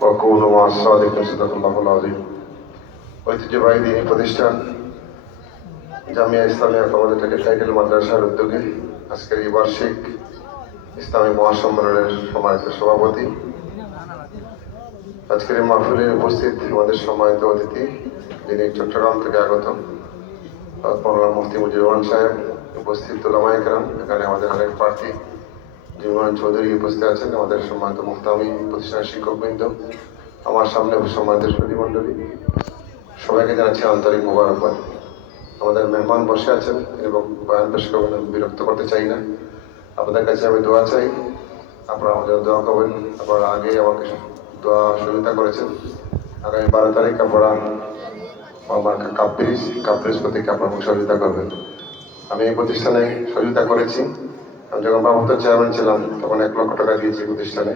وكونوا مع الصادقين صدق الله العظيم ঐতিহ্যবাহী দিনী প্রতিষ্ঠান জামিয়া ইসলামিয়া কমোডিটি টাইটেল মাদ্রাসার উদ্যোগে আজকের এই বার্ষিক ইসলামী মহাসম্মেলনের সম্মানিত সভাপতি, আজকের এই মাহফিলে উপস্থিত আমাদের সম্মানিত অতিথি যিনি চট্টগ্রাম থেকে আগত মৌলানা মুফতি মুজিবুর রহমান সাহেব, উপস্থিত উলামায়ে কেরাম, এখানে আমাদের আরেক প্রার্থী জিমান চৌধুরী উপস্থিত আছেন, আমাদের সম্মানিত মুহতামি প্রতিষ্ঠানের শিক্ষকবৃন্দ, আমার সামনে সম্মানিত সুধীমণ্ডলী, সবাইকে জানাচ্ছি আন্তরিক মোবারকবাদ। আমাদের মেহমান বসে আছেন এবং বয়ান পেশ করবেন, আমি বিরক্ত করতে চাই না। আপনাদের কাছে আমি দোয়া চাই, আপনারা আমাদের দোয়া করবেন। আপনারা আগে আমাকে দোয়া সহযোগিতা করেছেন। আগামী 12 তারিখ আপনারা আমার কাপ্রিজ প্রতীকে আপনার সহযোগিতা করবেন। আমি এই প্রতিষ্ঠানে সহযোগিতা করেছি। আমি যখন ভারপ্রাপ্ত চেয়ারম্যান ছিলাম তখন 1 লক্ষ টাকা দিয়েছি প্রতিষ্ঠানে।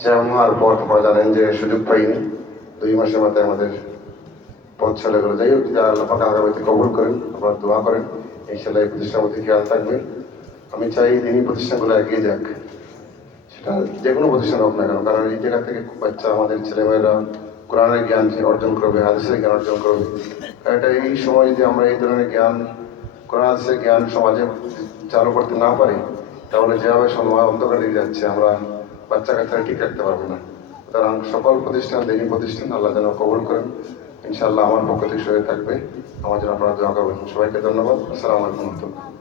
চেয়ারম্যান হওয়ার পর আপনারা জানেন যে সুযোগ পাইনি, 2 মাসের মাথায় আমাদের পথ চলে গেল। যাই হোক, আল্লাহ পাক আগামীতে কবুল করেন, আপনারা দোয়া করেন, ইনশাআল্লাহ এই প্রতিষ্ঠানের মধ্যে খেয়াল থাকবে। আমি চাই দিনী প্রতিষ্ঠানগুলো এগিয়ে যাক, সেটা যে কোনো প্রতিষ্ঠান হোক না কেন, কারণ এই জায়গা থেকে বাচ্চা আমাদের ছেলেমেয়েরা কোরআনের জ্ঞান অর্জন করবে, হাদিসের জ্ঞান অর্জন করবে। এটা এই সময় যদি আমরা এই ধরনের জ্ঞান, কোরআন হাদিসের জ্ঞান সমাজে চালু করতে না পারি, তাহলে যেভাবে সময় অন্ধকার দিয়ে যাচ্ছে, আমরা বাচ্চা কাচ্চারা ঠিক রাখতে পারবো না। সুতরাং সকল প্রতিষ্ঠান, দিনী প্রতিষ্ঠান আল্লাহ যেন কবুল করেন, ইনশাআল্লাহ আমার পক্ষ থেকে সহায় থাকবে। আমার জন্য আপনারা দোয়া করবেন। সবাইকে ধন্যবাদ। আসসালামু আলাইকুম।